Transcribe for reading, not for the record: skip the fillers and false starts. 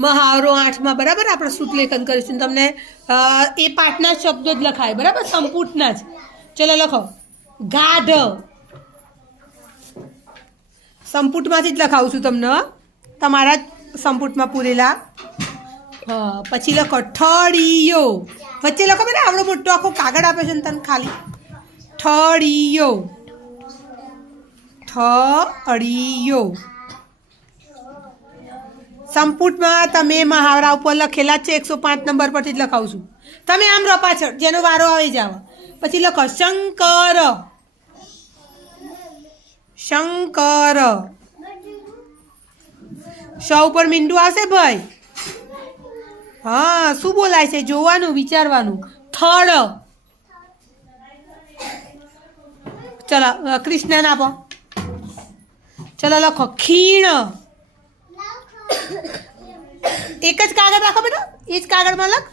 મહાવરો 8માં બરાબર આપણે શ્રુતલેખન કરીશું તમને એ પાઠના શબ્દો જ લખાય બરાબર સંપુટના જ ચલો લખો ગાઢ સંપુટમાંથી જ લખાવું છું તમને તમારા સંપુટમાં પૂરેલા પછી લખો ઠળિયો વચ્ચે લખો બેટા આવડો મોટો આખો કાગળ આપે છે ને તને ખાલી ઠળિયો ઠળિયો સંપુટમાં તમે મહાવરા ઉપર લખેલા છે 105 નંબર પરથી જ લખાવું છું તમે આમ રહો પાછળ જેનો વારો આવી જાવ પછી લખો શંકર શંકર શ ઉપર મીંડું આવશે ભાઈ હા શું બોલાય છે જોવાનું વિચારવાનું થળ ચલો કૃષ્ણ આપો ચલો લખો ખીણ એક જ કાગળ રાખો બેટા એ જ કાગળમાં લખ